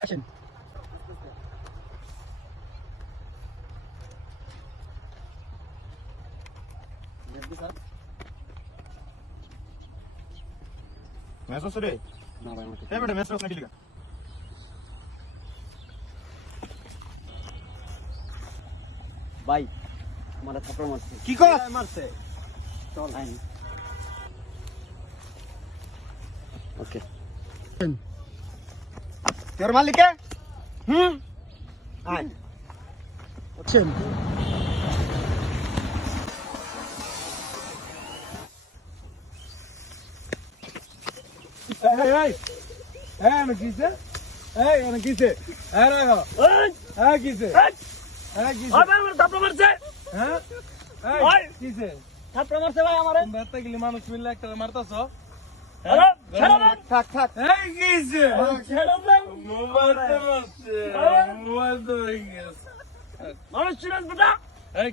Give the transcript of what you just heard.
আসেন। হচ্ছে রে না ভাই আমাকে এই বেটা হচ্ছে নাকি লিগা ভাই আমার থাপড় মারছে। কি কর মারছে। চল। আইন। ওকে। তোর মালিকে? হুম? আয়। হ্যাঁ? এই থাপড় মারছে ভাই আমারে? এত গেলি মানুষ মিললে একটা মারতাছ। হ্যালো ছেড়ে থাক থাক। এই ছেড়ে হয়ে গেছে মানুষ ছিলেন বেটা। এই